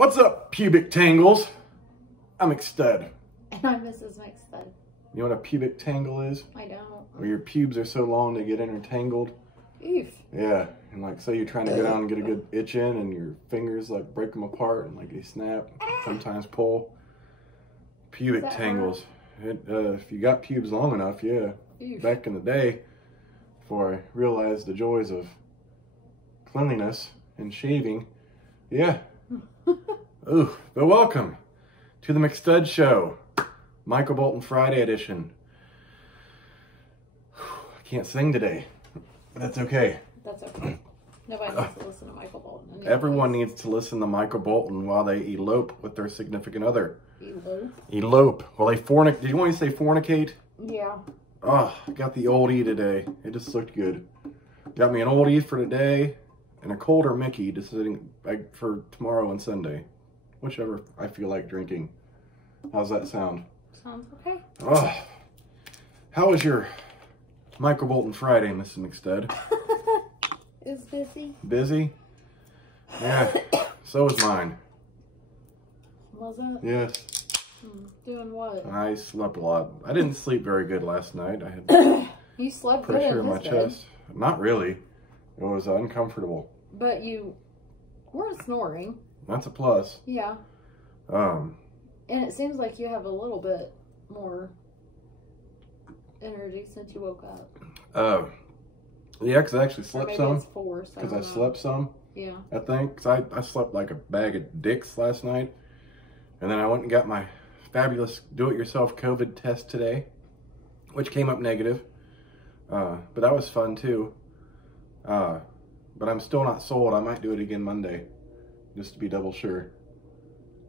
What's up, pubic tangles? I'm McStud. And I'm Mrs. McStud. You know what a pubic tangle is? I don't. Where your pubes are so long they get intertangled. Oof. Yeah, and like say you're trying to go down and get a good itch in and your fingers like break them apart and like they snap, sometimes pull. Pubic tangles. If you got pubes long enough, yeah. Oof. Back in the day, before I realized the joys of cleanliness and shaving, yeah. Ooh, but welcome to the McStud Show, Michael Bolton Friday edition. I can't sing today, but that's okay. That's okay. Nobody needs to listen to Michael Bolton. Everyone needs to listen to Michael Bolton while they elope with their significant other. Elope? Elope. Well, they fornicate. Did you want to say fornicate? Yeah. Oh, I got the oldie today. It just looked good. Got me an oldie for today and a colder Mickey just sitting for tomorrow and Sunday. Whichever I feel like drinking. How's that sound? Sounds okay. Oh, how was your Michael Bolton Friday, Mrs. McStud? It's busy. Busy? Yeah, so was mine. Was it? Yes. Doing what? I slept a lot. I didn't sleep very good last night. I had You slept good pressure in in my his bed. chest. Not really. It was uncomfortable. But you weren't snoring. That's a plus. Yeah. Um, And it seems like you have a little bit more energy since you woke up. Yeah, because I actually Or slept maybe some. it's 4, so Because I I don't know. slept some, Yeah. I think. Because I slept like a bag of dicks last night. And then I went and got my fabulous do-it-yourself COVID test today, which came up negative. But that was fun too. But I'm still not sold. I might do it again Monday, just to be double sure.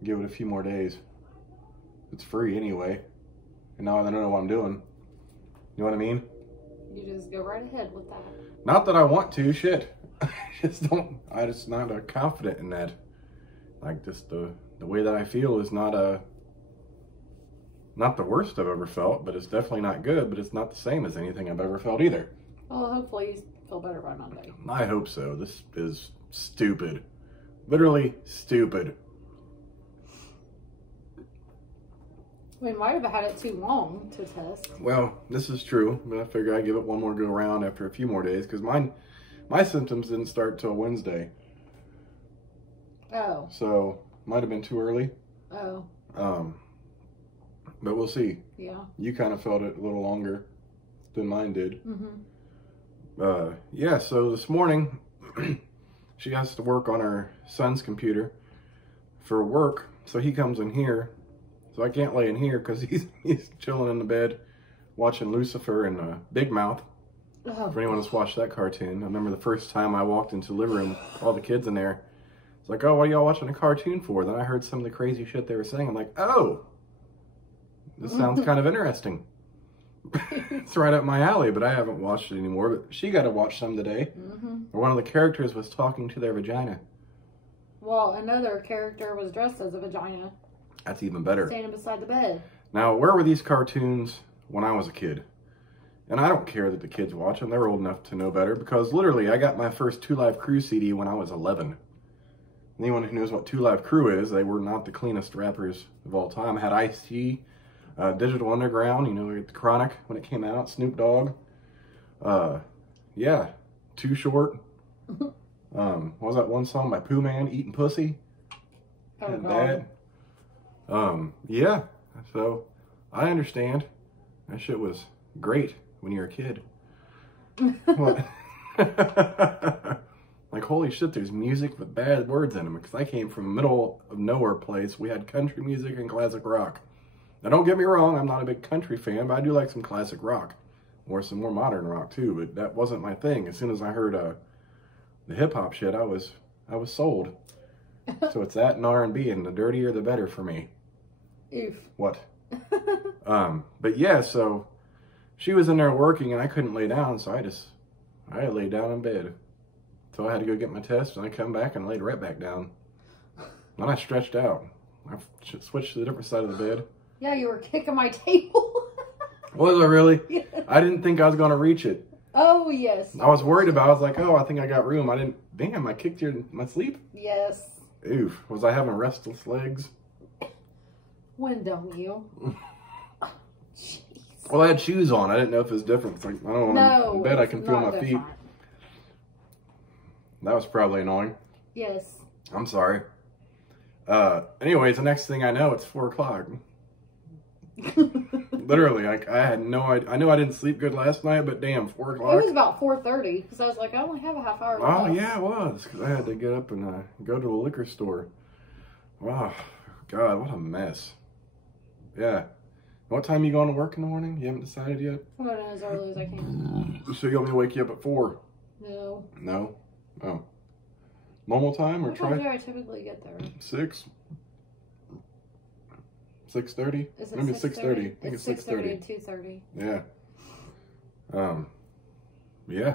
Give it a few more days. It's free anyway. And now I don't know what I'm doing. You know what I mean? You just go right ahead with that. Not that I want to, shit. I just not confident in that. Like just the way that I feel is not the worst I've ever felt, but it's definitely not good, but it's not the same as anything I've ever felt either. Well, hopefully you feel better by Monday. I hope so. This is stupid. Literally stupid. We might have had it too long to test. Well, this is true, but I figure I'd give it one more go around after a few more days, because my symptoms didn't start till Wednesday. Oh. So, might have been too early. Oh. But we'll see. Yeah. You kind of felt it a little longer than mine did. Mm-hmm. Yeah, so this morning, she has to work on her son's computer for work, so he comes in here. So I can't lay in here because he's chilling in the bed watching Lucifer and Big Mouth. Oh. For anyone that's watched that cartoon. I remember the first time I walked into the living room, all the kids in there. It's like, oh, what are y'all watching a cartoon for? Then I heard some of the crazy shit they were saying. I'm like, oh, this sounds kind of interesting. It's right up my alley, but I haven't watched it anymore. But she got to watch some today. Mm-hmm. Where one of the characters was talking to their vagina. Well, another character was dressed as a vagina. That's even better. Standing beside the bed. Now, where were these cartoons when I was a kid? And I don't care that the kids watch them. They're old enough to know better. Because literally, I got my first Two Live Crew CD when I was 11. Anyone who knows what Two Live Crew is, they were not the cleanest rappers of all time. I had Ice-T, Digital Underground, you know, the Chronic when it came out, Snoop Dogg. Yeah, Too Short. What was that one song by Pooh Man, Eating Pussy? Oh, And God. that. Yeah, so I understand. That shit was great when you were a kid. What? Like, holy shit, there's music with bad words in them. Because I came from a middle of nowhere place. We had country music and classic rock. Now, don't get me wrong, I'm not a big country fan, but I do like some classic rock. Or some more modern rock, too. But that wasn't my thing. As soon as I heard the hip-hop shit, I was sold. So it's that and R&B, and the dirtier the better for me. Oof. What? But yeah, so she was in there working and I couldn't lay down, so I laid down in bed. So I had to go get my test and I come back and laid right back down. Then I stretched out. I switched to the different side of the bed. Yeah, you were kicking my table. Was I really? Yeah. I didn't think I was going to reach it. Oh, yes. I was worried about it. I was like, oh, I think I got room. I didn't. Damn, I kicked you in my sleep. Yes. Oof. Was I having restless legs? When don't you? Jeez. Well, I had shoes on. I didn't know if it was different. It's like, I don't know. In bed, I can feel my feet. That was probably annoying. Yes. I'm sorry. Anyways, the next thing I know, it's 4 o'clock. Literally, I had no idea. I know I didn't sleep good last night, but damn, 4 o'clock. It was about 4:30 because I was like, I only have a half hour left. Oh, yeah, it was. Because I had to get up and go to a liquor store. Wow. God, what a mess. Yeah. What time you going to work in the morning? You haven't decided yet? I'm going as early as I can. So you want me to wake you up at 4? No. No? Oh. Normal time or What time do I typically get there? 6? 6:30? Is it Maybe 6:30. I think it's 6:30 to 2:30. Yeah. Yeah.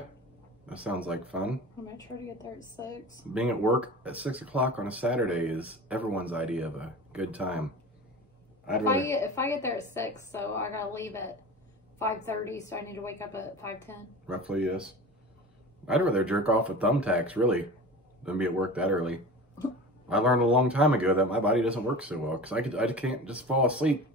That sounds like fun. I'm going to try to get there at 6. Being at work at 6 o'clock on a Saturday is everyone's idea of a good time. If I get there at 6, so I got to leave at 5:30, so I need to wake up at 5:10. Roughly, yes. I'd rather jerk off with thumbtacks, really, than be at work that early. I learned a long time ago that my body doesn't work so well, because I can't just fall asleep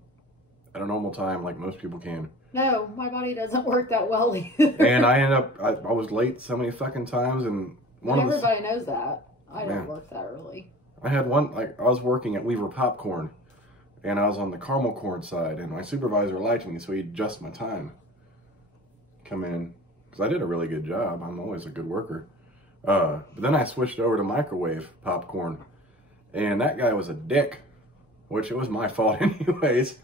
at a normal time like most people can. No, my body doesn't work that well either. And I I was late so many fucking times, and everybody knows that. I don't work that early. I had one, I was working at Weaver Popcorn, and I was on the caramel corn side, and my supervisor liked me, so he'd adjust my time. Come in, because I did a really good job. I'm always a good worker. But then I switched over to microwave popcorn, and that guy was a dick, which it was my fault anyways.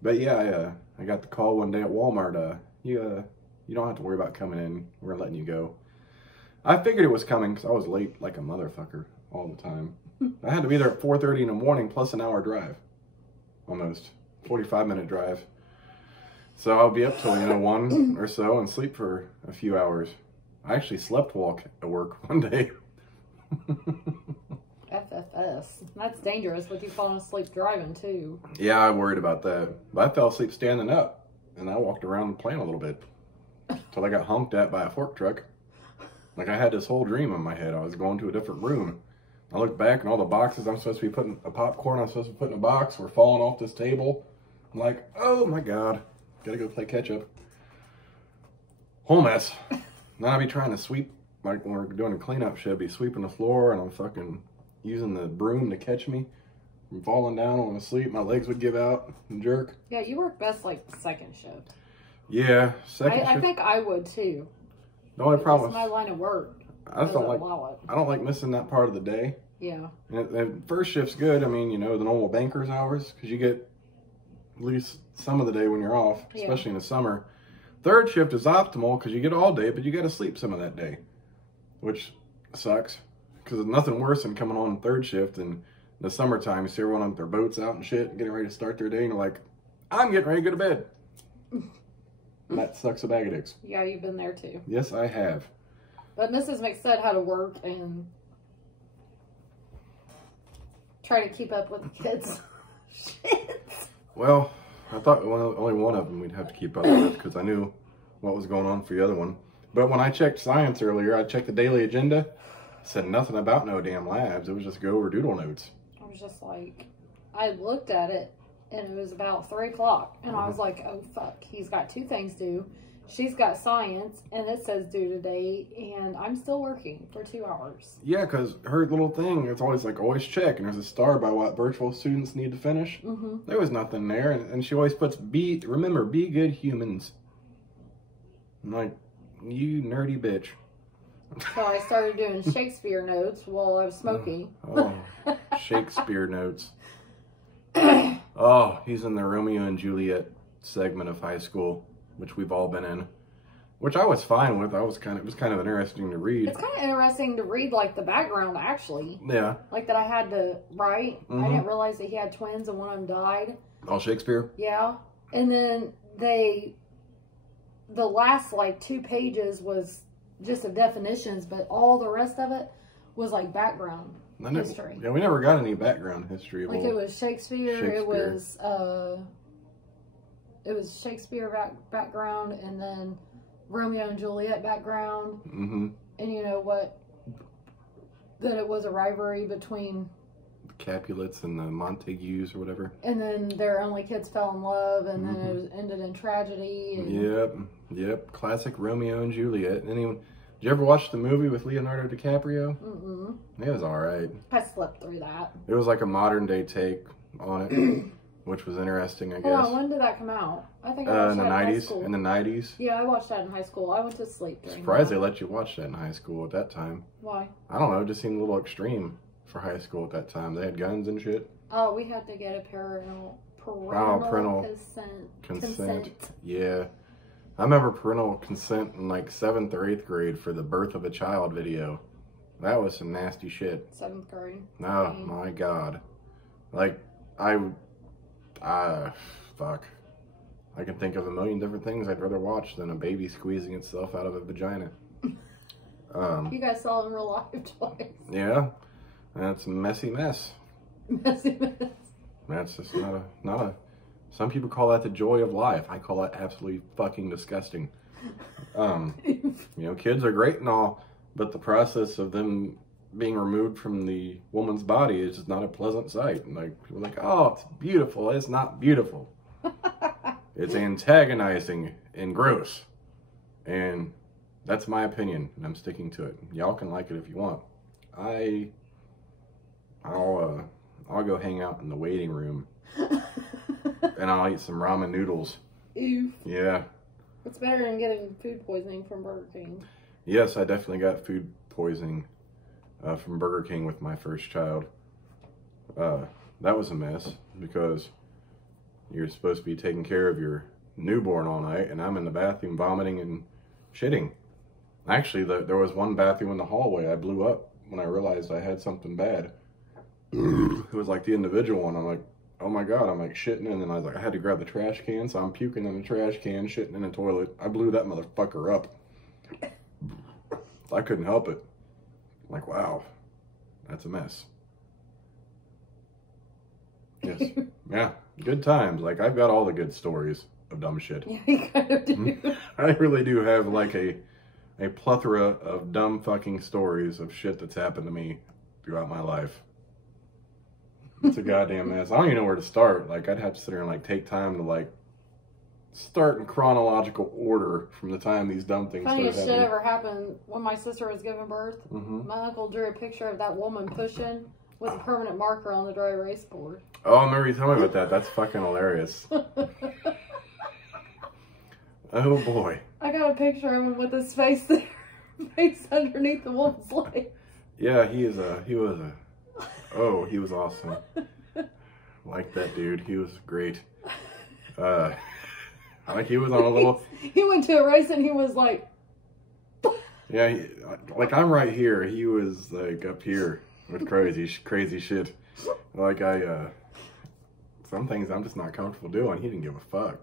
But yeah, I got the call one day at Walmart. You don't have to worry about coming in. We're letting you go. I figured it was coming because I was late like a motherfucker all the time. I had to be there at 4:30 in the morning plus an hour drive. Almost. 45-minute drive. So I'll be up till, 1 or so and sleep for a few hours. I actually slept walk at work one day. FFS. That's dangerous with you falling asleep driving, too. Yeah, I worried about that. But I fell asleep standing up, and I walked around the plane a little bit until I got honked at by a fork truck. Like, I had this whole dream in my head. I was going to a different room. I looked back, and all the boxes I'm supposed to be putting, a popcorn I'm supposed to put in a box were falling off this table. I'm like, oh my God. Gotta go play catch up. Whole mess. Then I'd be trying to sweep, like when we're doing a cleanup shit, I'd be sweeping the floor, and I'm fucking using the broom to catch me from falling down when I was asleep. My legs would give out and jerk. Yeah, you work best like second shift. Yeah, second shift. I think I would too. The only problem is my line of work. I just don't like. I don't like missing that part of the day. Yeah. And first shift's good. I mean, the normal banker's hours, because you get at least some of the day when you're off, especially in the summer. Third shift is optimal because you get all day, but you got to sleep some of that day, which sucks because there's nothing worse than coming on third shift and in the summertime you see everyone on their boats out and shit, getting ready to start their day, and you're like, I'm getting ready to go to bed. And that sucks a bag of dicks. Yeah, you've been there too. Yes, I have. But Mrs. McStud had to work and try to keep up with the kids. Shit. Well, I thought only one of them we'd have to keep up with because I knew what was going on for the other one. But when I checked science earlier, I checked the daily agenda. It said nothing about no damn labs. It was just go over doodle notes. I was just like, I looked at it and it was about 3 o'clock. And I was like, oh fuck, he's got 2 things due. She's got science and it says due today. And I'm still working for 2 hours. Yeah, because her little thing, it's always like, always check. And there's a star by what virtual students need to finish. There was nothing there. And she always puts remember, be good humans. I'm like, you nerdy bitch. So I started doing Shakespeare notes while I was smoking. Oh, Shakespeare notes. Oh, he's in the Romeo and Juliet segment of high school, which we've all been in, which I was fine with. It was kind of interesting to read. It's kind of interesting to read, like, the background, actually. Yeah. Like, that I had to write. I didn't realize that he had twins and one of them died. Oh, Shakespeare? Yeah. And then the last, like, 2 pages was just the definitions, but all the rest of it was, like, background history. Yeah, we never got any background history. Like, it was Shakespeare. It was Shakespeare background, and then Romeo and Juliet background. And you know what? That it was a rivalry between Capulets and the Montagues or whatever. And then their only kids fell in love, and then it ended in tragedy. And... Yep. Classic Romeo and Juliet. Anyone? Did you ever watch the movie with Leonardo DiCaprio? Mm-mm. It was all right. I slept through that. It was like a modern day take on it, which was interesting, I guess. Hold on, when did that come out? I think I watched that in high school. In the 90s? Yeah, I watched that in high school. I went to sleep during Surprised that. they let you watch that in high school at that time. Why? I don't know, it just seemed a little extreme for high school at that time. They had guns and shit. Oh, we had to get a parental consent. Yeah. I remember parental consent in like 7th or 8th grade for the birth of a child video. That was some nasty shit. 7th grade. Oh my god. Like, fuck. I can think of a million different things I'd rather watch than a baby squeezing itself out of a vagina. You guys saw it in real life twice. Yeah. That's a messy mess. Messy mess. That's just not a some people call that the joy of life. I call that absolutely fucking disgusting. You know, kids are great and all, but the process of them being removed from the woman's body is just not a pleasant sight. And like, people are like, oh, it's beautiful. It's not beautiful. It's antagonizing and gross. And that's my opinion, and I'm sticking to it. Y'all can like it if you want. I'll go hang out in the waiting room. And I'll eat some ramen noodles. Ew. Yeah. It's better than getting food poisoning from Burger King. Yes, I definitely got food poisoning from Burger King with my first child. That was a mess because you're supposed to be taking care of your newborn all night, and I'm in the bathroom vomiting and shitting. Actually, there was one bathroom in the hallway I blew up when I realized I had something bad. It was like the individual one. I'm like, oh my god, I'm like shitting, and then I was like, I had to grab the trash can, so I'm puking in the trash can, shitting in the toilet. I blew that motherfucker up. I couldn't help it. I'm like, wow, that's a mess. Yes. Yeah, good times. Like, I've got all the good stories of dumb shit. Yeah, you kind of do. I really do have like a plethora of dumb fucking stories of shit that's happened to me throughout my life. It's a goddamn mess. I don't even know where to start. Like, I'd have to sit here and like take time to like start in chronological order from the time these dumb things started Funniest shit happening. ever happened when my sister was giving birth. My uncle drew a picture of that woman pushing with a permanent marker on the dry erase board. Oh, I remember you telling me about that. That's fucking hilarious. Oh boy. I got a picture of him with his face there, face underneath the woman's leg. Yeah, he was awesome. Like that dude. He was great. Like he was on a little... He went to erase it and he was like... Yeah, like I'm right here. He was like up here with crazy shit. Like some things I'm just not comfortable doing. He didn't give a fuck.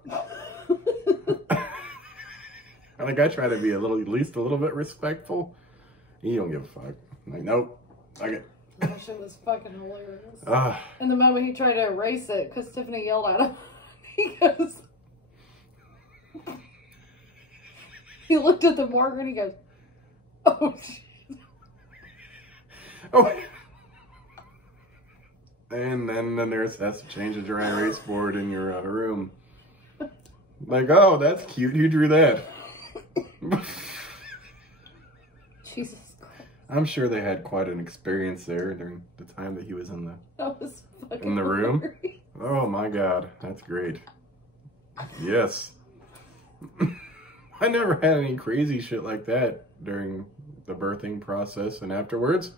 I think I try to be at least a little bit respectful. He don't give a fuck. I'm like, nope. Okay. That shit was fucking hilarious. And the moment he tried to erase it, because Tiffany yelled at him, he goes... He looked at the marker and he goes, oh, shit. Oh. And then there's has to change the dry erase board in your room. Like, oh, that's cute. Who drew that? Jesus Christ. I'm sure they had quite an experience there during the time that he was in the room. Hilarious. Oh my god, that's great. Yes. I never had any crazy shit like that during the birthing process and afterwards.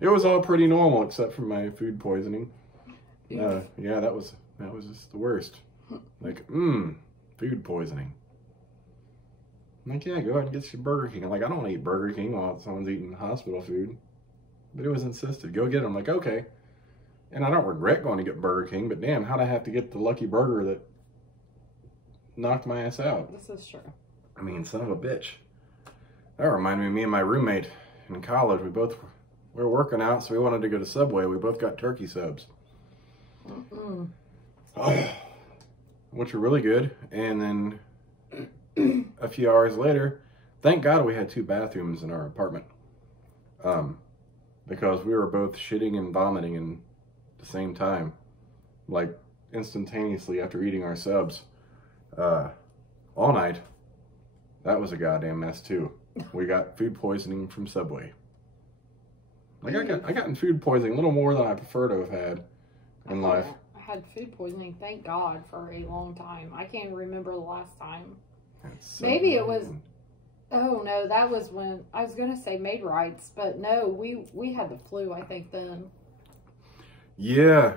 It was all pretty normal except for my food poisoning. Yeah, that was just the worst. Like, food poisoning. I'm like, yeah, go ahead and get your Burger King. I'm like, I don't eat Burger King while someone's eating hospital food. But it was insisted. Go get it. I'm like, okay. And I don't regret going to get Burger King, but damn, how'd I have to get the lucky burger that knocked my ass out? This is true. I mean, son of a bitch. That reminded me and my roommate in college. We were working out, so we wanted to go to Subway. We both got turkey subs. Which were really good. And then a few hours later, thank God we had 2 bathrooms in our apartment. Because we were both shitting and vomiting in the same time, like instantaneously after eating our subs, all night. That was a goddamn mess too. We got food poisoning from Subway. Like I got food poisoning a little more than I prefer to have had in life. I had food poisoning, thank God, for a long time. I can't remember the last time. Maybe it was. Oh no, that was when I was gonna say Maid Rights, but no, we had the flu, I think, then. Yeah,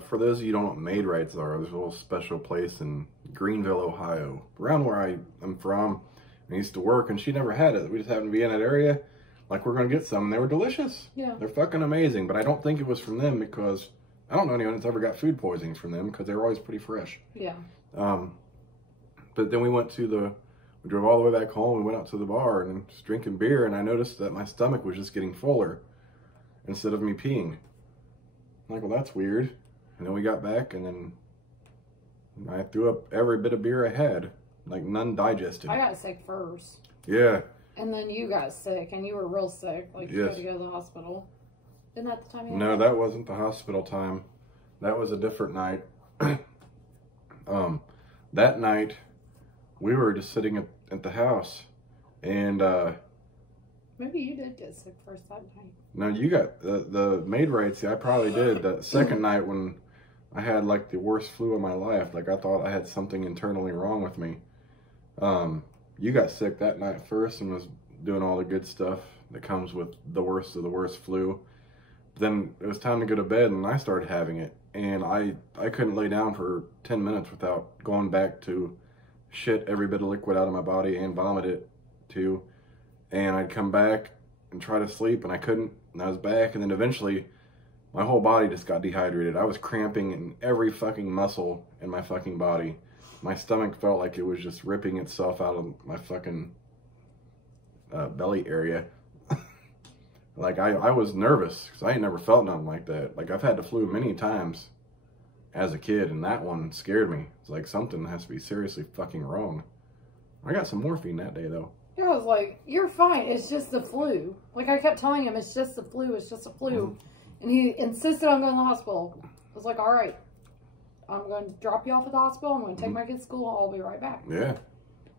for those of you who don't know what Maid Rights are, there's a little special place in Greenville, Ohio, around where I am from. I used to work, and she never had it. We just happened to be in that area. Like, we're going to get some, and they were delicious. Yeah. They're fucking amazing, but I don't think it was from them because I don't know anyone that's ever got food poisoning from them because they were always pretty fresh. Yeah. But then we drove all the way back home. We went out to the bar and just drinking beer, and I noticed that my stomach was just getting fuller instead of me peeing. I'm like, well, that's weird. And then we got back, and then I threw up every bit of beer I had. Like, none digested. I got sick first. Yeah. And then you got sick, and you were real sick. Like, you had to go to the hospital. Isn't that the time you had No, that wasn't the hospital time. That was a different night. That night, we were just sitting at the house, and maybe you did get sick first that night. no, you got the Maid Rights. Yeah, I probably did. That second night when I had like the worst flu of my life, like I thought I had something internally wrong with me. You got sick that night first and was doing all the good stuff that comes with the worst of the worst flu. Then it was time to go to bed, and I started having it, and I couldn't lay down for 10 minutes without going back to shit every bit of liquid out of my body and vomit it too. And I'd come back and try to sleep, and I couldn't, and I was back, and then eventually my whole body just got dehydrated. I was cramping in every fucking muscle in my fucking body. My stomach felt like it was just ripping itself out of my fucking belly area. Like, I was nervous, because I ain't never felt nothing like that. Like, I've had the flu many times as a kid, and that one scared me. It's like, something has to be seriously fucking wrong. I got some morphine that day, though. Yeah, I was like, you're fine, it's just the flu. Like, I kept telling him, it's just the flu, it's just the flu. Mm-hmm. And he insisted on going to the hospital. I was like, all right, I'm going to drop you off at the hospital, I'm going to take my kids to school, I'll be right back. Yeah.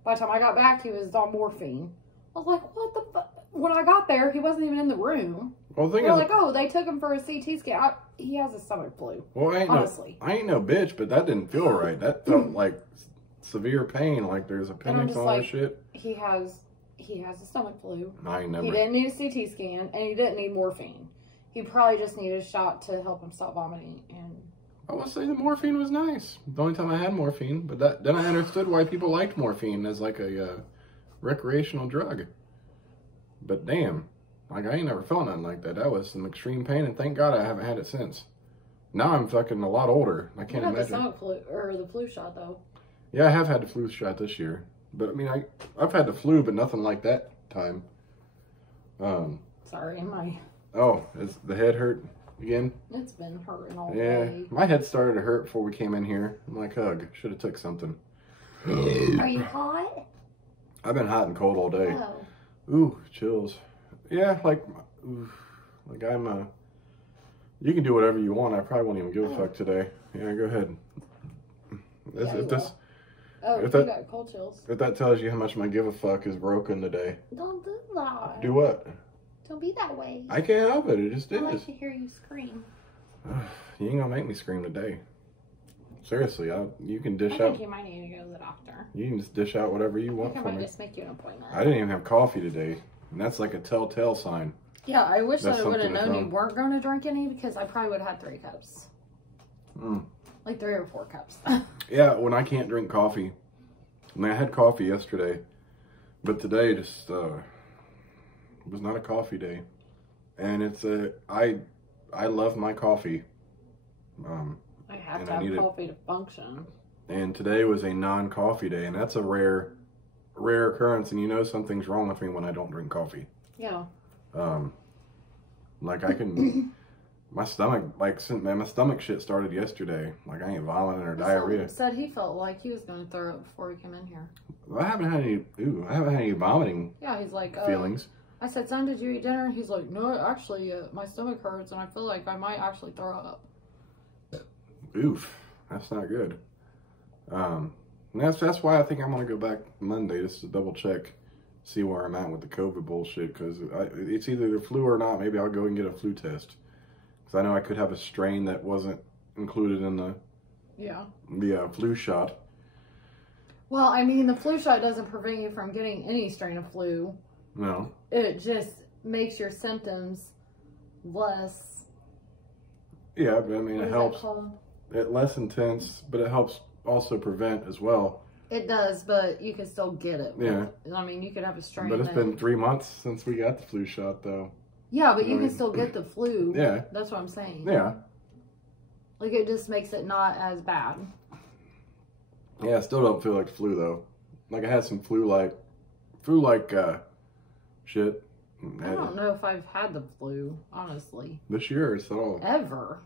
By the time I got back, he was on morphine. I was like, what the fuck? When I got there, he wasn't even in the room. Well, the thing They're is, like, oh, they took him for a CT scan. He has a stomach flu. Well, I ain't no bitch, but that didn't feel right. That felt like severe pain, like there's appendix and all that shit. He has a stomach flu. I ain't never. He didn't need a CT scan, and he didn't need morphine. He probably just needed a shot to help him stop vomiting. And I would say the morphine was nice. The only time I had morphine, but then I understood why people liked morphine as like a recreational drug. But damn, like I ain't never felt nothing like that. That was some extreme pain, and thank God I haven't had it since. Now I'm fucking a lot older. I can't imagine. You got the stomach flu or the flu shot though. Yeah, I have had the flu shot this year, but I mean I've had the flu, but nothing like that time. Sorry, my. Oh, is the head hurt again? It's been hurting all day. Yeah, my head started to hurt before we came in here. I'm like, hug. Should have took something. Are you hot? I've been hot and cold all day. Oh. Ooh, chills. Yeah, like I'm you can do whatever you want. I probably won't even give a fuck today. Yeah, go ahead. You got cold chills. If that tells you how much my give a fuck is broken today. Don't do that. Do what? Don't be that way. I can't help it. It just is. I like to hear you scream. You ain't gonna make me scream today. Seriously, you can dish out. I think you might need to go to the doctor. You can just dish out whatever you want I for me. might just make you an appointment. I didn't even have coffee today, and that's like a telltale sign. Yeah, I wish I would have known you weren't going to drink any because I probably would have had 3 cups. Like 3 or 4 cups. Yeah, when I can't drink coffee. I mean, I had coffee yesterday, but today just was not a coffee day, and it's I love my coffee. I have to have coffee to function. And today was a non-coffee day, and that's a rare occurrence. And you know something's wrong with me when I don't drink coffee. Yeah. Like I can, my stomach, my stomach shit started yesterday. Like I ain't vomiting or diarrhea. Said he felt like he was going to throw up before he came in here. I haven't had any vomiting. Yeah, he's like feelings. I said, son, did you eat dinner? He's like, no, actually, my stomach hurts, and I feel like I might actually throw up. Oof, that's not good. And that's why I think I'm gonna go back Monday just to double check, see where I'm at with the COVID bullshit. Because it's either the flu or not. Maybe I'll go and get a flu test. Because I know I could have a strain that wasn't included in the flu shot. Well, I mean, the flu shot doesn't prevent you from getting any strain of flu. No. It just makes your symptoms less. Yeah, but I mean, it helps. It less intense, but it helps also prevent as well. It does, but you can still get it. Yeah. I mean, you could have a strain. But it's been 3 months since we got the flu shot, though. Yeah, but you can still get the flu. Yeah. That's what I'm saying. Yeah. Like, it just makes it not as bad. Yeah, I still don't feel like the flu, though. Like, I had some flu-like shit. I don't know if I've had the flu, honestly. This year or so. Ever.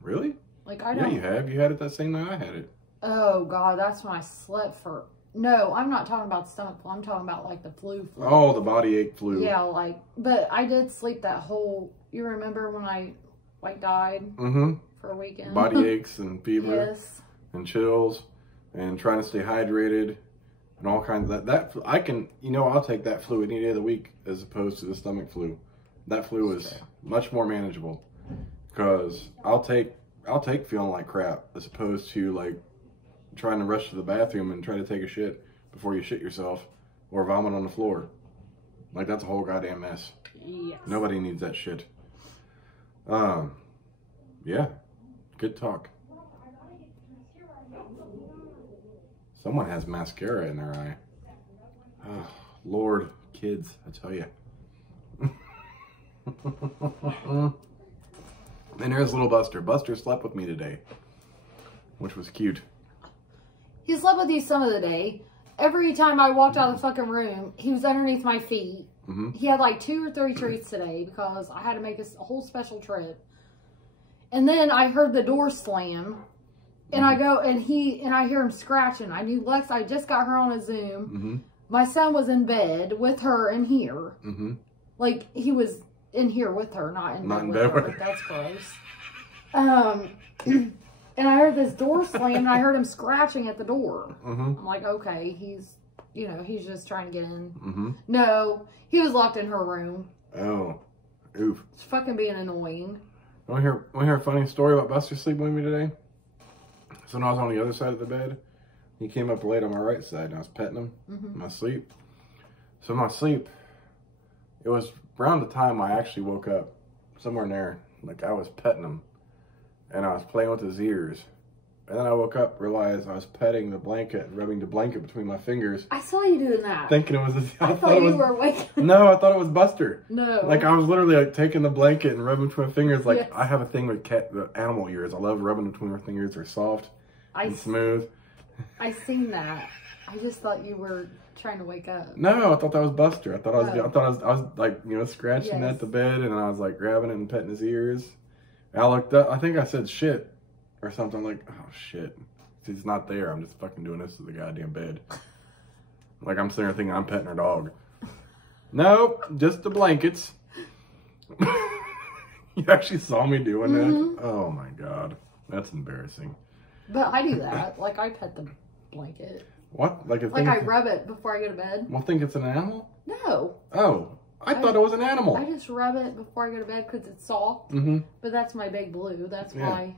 Really? Like, I don't. Yeah, you have. You had it that same night I had it. Oh, God, that's when I slept for... No, I'm not talking about stomach flu. I'm talking about, like, the flu. Oh, the body ache flu. Yeah, like... But I did sleep that whole... You remember when I, like, died? Mm-hmm. For a weekend? Body aches and fever. Yes. And chills. And trying to stay hydrated. And all kinds of that. I can... You know, I'll take that flu any day of the week as opposed to the stomach flu. That flu is much more manageable. Because I'll take feeling like crap as opposed to, like, trying to rush to the bathroom and try to take a shit before you shit yourself or vomit on the floor. Like, that's a whole goddamn mess. Yes. Nobody needs that shit. Yeah. Good talk. Someone has mascara in their eye. Oh, Lord, kids, I tell you. And there's little Buster. Buster slept with me today, which was cute. He slept with you some of the day. Every time I walked out of the fucking room, he was underneath my feet. Mm-hmm. He had like 2 or 3 treats today because I had to make a whole special trip. And then I heard the door slam. And I go, and I hear him scratching. I knew Lex, I just got her on a Zoom. Mm-hmm. My son was in bed with her in here. Mm-hmm. Like, he was in here with her, not in bed with her. That's gross. And I heard this door slam, and I heard him scratching at the door. Mm-hmm. I'm like, okay, he's just trying to get in. Mm-hmm. No, he was locked in her room. Oh, oof. It's fucking being annoying. Want to hear a funny story about Buster sleeping with me today? So when I was on the other side of the bed, he came up late on my right side, and I was petting him in my sleep. So in my sleep, it was around the time I actually woke up, somewhere in there, like I was petting him, and I was playing with his ears. And then I woke up, realized I was petting the blanket, rubbing the blanket between my fingers. I saw you doing that. Thinking it was I thought you were awake. No, I thought it was Buster. No. Like, I was literally, like, taking the blanket and rubbing between my fingers. Like, yes. I have a thing with the animal ears. I love rubbing between my fingers. They're soft and smooth. I seen that. I just thought you were trying to wake up. No, I thought that was Buster. I thought I was like, you know, scratching at the bed, and I was like grabbing it and petting his ears. And I looked up. I think I said shit or something. Like, oh shit, he's not there. I'm just fucking doing this to the goddamn bed. Like, I'm sitting there thinking I'm petting her dog. Nope, just the blankets. You actually saw me doing that? Oh my god, that's embarrassing. But I do that. Like, I pet the blanket. What? Like I rub it before I go to bed. Well, think it's an animal? No. Oh, I thought it was an animal. I just rub it before I go to bed because it's soft. Mm-hmm. But that's my big blue. That's why.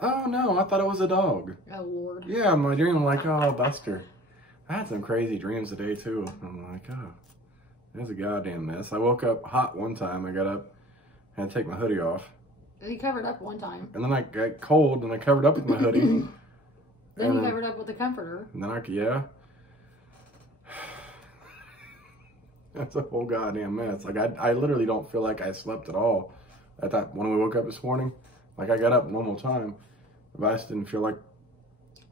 Oh, no. I thought it was a dog. Oh, Lord. Yeah, my dream, I'm like, oh, Buster. I had some crazy dreams today, too. I'm like, oh, that's a goddamn mess. I woke up hot one time. I got up, had to take my hoodie off. You covered up one time. And then I got cold, and I covered up with my hoodie. Then you covered up with the comforter. And then yeah. That's a whole goddamn mess. Like, I literally don't feel like I slept at all. I thought when we woke up this morning, like, I got up normal time, but I just didn't feel like...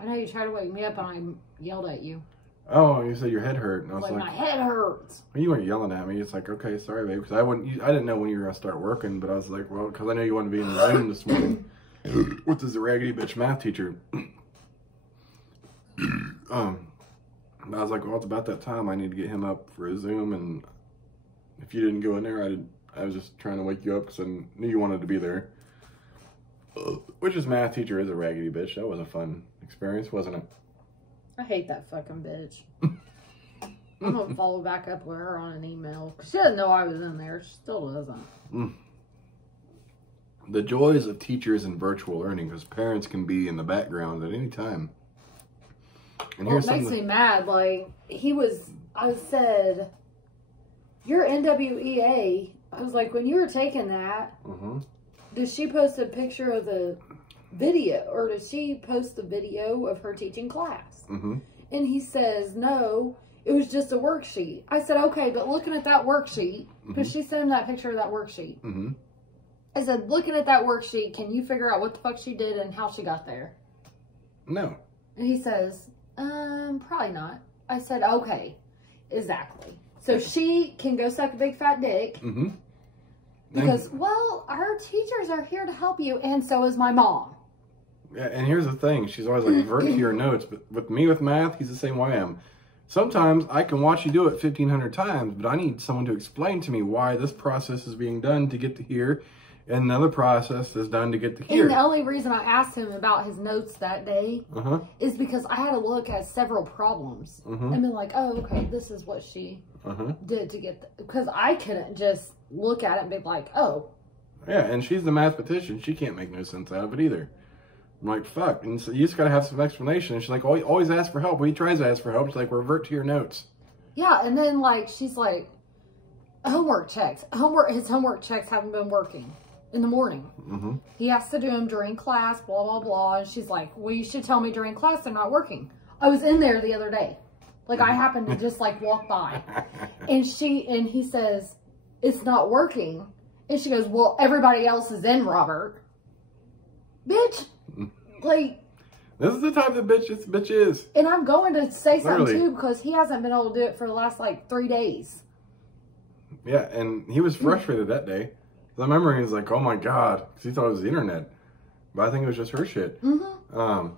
I know you tried to wake me up and I yelled at you. Oh, you said your head hurt. And I was like, my head hurts. Well, you weren't yelling at me. It's like, okay, sorry, babe. Because I didn't know when you were going to start working, but I was like, well, because I know you wanted to be in the room this morning with this raggedy bitch math teacher. I was like, well, it's about that time. I need to get him up for a Zoom, and if you didn't go in there, I was just trying to wake you up because I knew you wanted to be there. Which is math teacher is a raggedy bitch. That was a fun experience, wasn't it? I hate that fucking bitch. I'm gonna follow back up with her on an email. She doesn't know I was in there. She still doesn't. The joys of teachers and virtual learning, because parents can be in the background at any time. And well, it makes me mad. Like, I said, you're NWEA. I was like, when you were taking that, did she post a picture of the video, or did she post the video of her teaching class? And he says, no, it was just a worksheet. I said, okay, but looking at that worksheet, because she sent him that picture of that worksheet. I said, looking at that worksheet, can you figure out what the fuck she did and how she got there? No. And he says, probably not. I said, okay, exactly. So she can go suck a big fat dick. Because, well, our teachers are here to help you, and so is my mom. Yeah, and here's the thing. She's always like, revert to your notes. But with me, with math, he's the same way I am. Sometimes I can watch you do it 1,500 times, but I need someone to explain to me why this process is being done to get to here, and another process is done to get to here. And the only reason I asked him about his notes that day is because I had to look at several problems and been like, oh, okay, this is what she did to get... Because I couldn't just look at it and be like, oh. Yeah, and she's the mathematician. She can't make no sense out of it either. I'm like, fuck. And so you just got to have some explanation. And she's like, always ask for help. Well, he tries to ask for help. She's like, revert to your notes. Yeah, and then, like, she's like, homework checks. His homework checks haven't been working in the morning. He has to do them during class, blah, blah, blah. And she's like, well, you should tell me during class they're not working. I was in there the other day. Like, I happened to just, like, walk by. And he says, it's not working. And she goes, well, everybody else is in, Robert. Bitch. Like, this is the type of bitch this bitch is. And I'm going to say something too, because he hasn't been able to do it for the last like 3 days. Yeah, and he was frustrated that day. I remember he was like, oh my God, because he thought it was the internet. But I think it was just her shit. Yeah,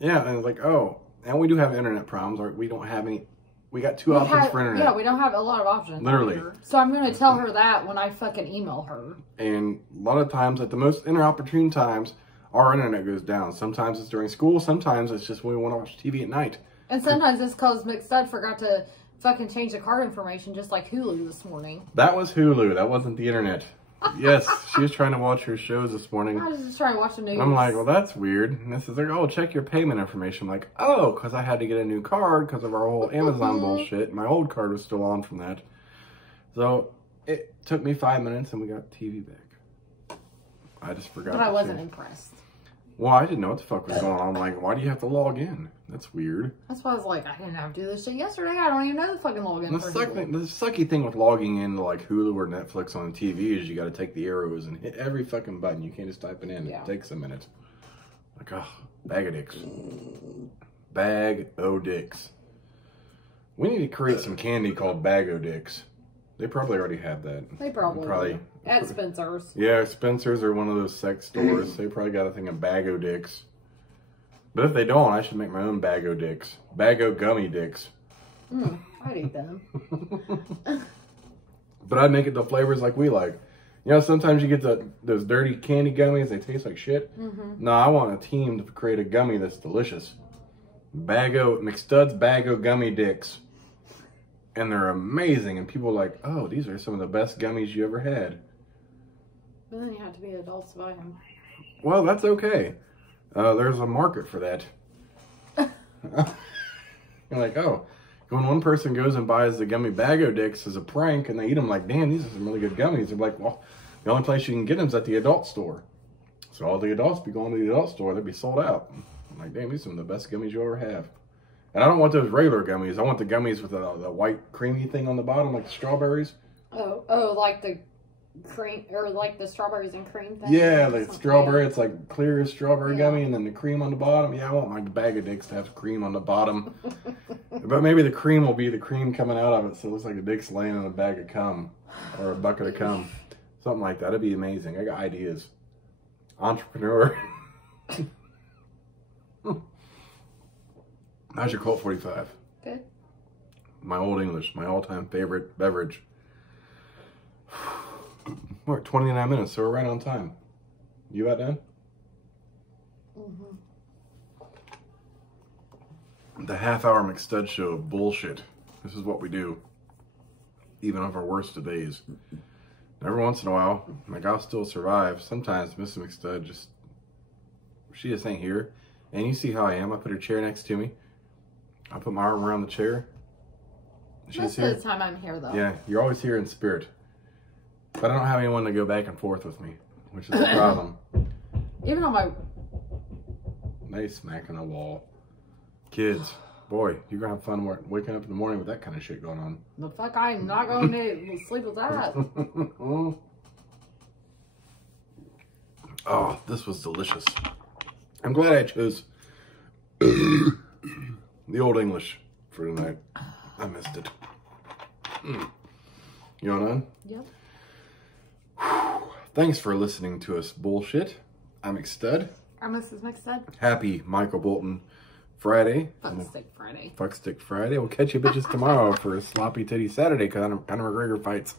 and it's like, oh, and we do have internet problems. Or we don't have any. We got two options for internet. Yeah, we don't have a lot of options. Literally. So I'm going to tell her that when I fucking email her. And a lot of times, at the most inopportune times, our internet goes down. Sometimes it's during school. Sometimes it's just when we want to watch TV at night. And sometimes it's because McStud forgot to fucking change the card information, just like Hulu this morning. That was Hulu. That wasn't the internet. Yes, she was trying to watch her shows this morning. I was just trying to watch the news. I'm like, well, that's weird. And this is like, oh, check your payment information. I'm like, oh, because I had to get a new card because of our whole Amazon bullshit. My old card was still on from that. So it took me 5 minutes and we got TV back. I just forgot. But I wasn't impressed. Well, I didn't know what the fuck was going on. I'm like, why do you have to log in? That's weird. That's why I was like, I didn't have to do this shit yesterday. I don't even know the fucking login. The sucky thing with logging into like Hulu or Netflix on the TV is you got to take the arrows and hit every fucking button. You can't just type it in. Yeah. It takes a minute. Like, oh, bag of dicks. Bag o' dicks. We need to create some candy called Bag o' Dicks. They probably already have that. They probably at Spencer's. Yeah, Spencer's or one of those sex stores. They probably got a thing of Bag o' Dicks. But if they don't, I should make my own Bag o' Dicks. Bag o' Gummy Dicks. I'd eat them. But I'd make it the flavors like we like. You know, sometimes you get those dirty candy gummies. They taste like shit. No, I want a team to create a gummy that's delicious. McStud's Bag o' Gummy Dicks. And they're amazing. And people are like, oh, these are some of the best gummies you ever had. But then you have to be adults to buy them. Well, that's okay. There's a market for that. You're like, oh. When one person goes and buys the gummy Bag o' Dicks as a prank and they eat them like, damn, these are some really good gummies. They're like, well, the only place you can get them is at the adult store. So all the adults be going to the adult store. They'd be sold out. I'm like, damn, these are some of the best gummies you'll ever have. And I don't want those regular gummies. I want the gummies with the white creamy thing on the bottom, like the strawberries. Oh, like the cream, or like the strawberries and cream thing? Yeah, the strawberry. It's like clear strawberry gummy and then the cream on the bottom. Yeah, I want my Bag of Dicks to have cream on the bottom. But maybe the cream will be the cream coming out of it, so it looks like a dick's laying in a bag of cum. Or a bucket of cum. Something like that. That'd be amazing. I got ideas. Entrepreneur. How's your Colt 45? Good. My Old English, my all-time favorite beverage. We're at 29 minutes, so we're right on time. You about done? The half-hour McStud show of bullshit. This is what we do. Even on our worst of days. Every once in a while, my gal still survives. Sometimes Mrs. McStud she just ain't here. And you see how I am. I put her chair next to me. I put my arm around the chair. Most of the time I'm here, though. Yeah, you're always here in spirit. But I don't have anyone to go back and forth with me, which is the problem. Even on my... Nice smack on the wall. Kids, boy, you're going to have fun waking up in the morning with that kind of shit going on. The fuck, I'm not going to sleep with that. Oh, this was delicious. I'm glad I chose the Old English for tonight. I missed it. You on? Yep. Thanks for listening to us bullshit. I'm McStud. I'm Mrs. McStud. Happy Michael Bolton Friday. Fuckstick Friday. Fuckstick Friday. We'll catch you bitches tomorrow for a sloppy titty Saturday Conor McGregor fights.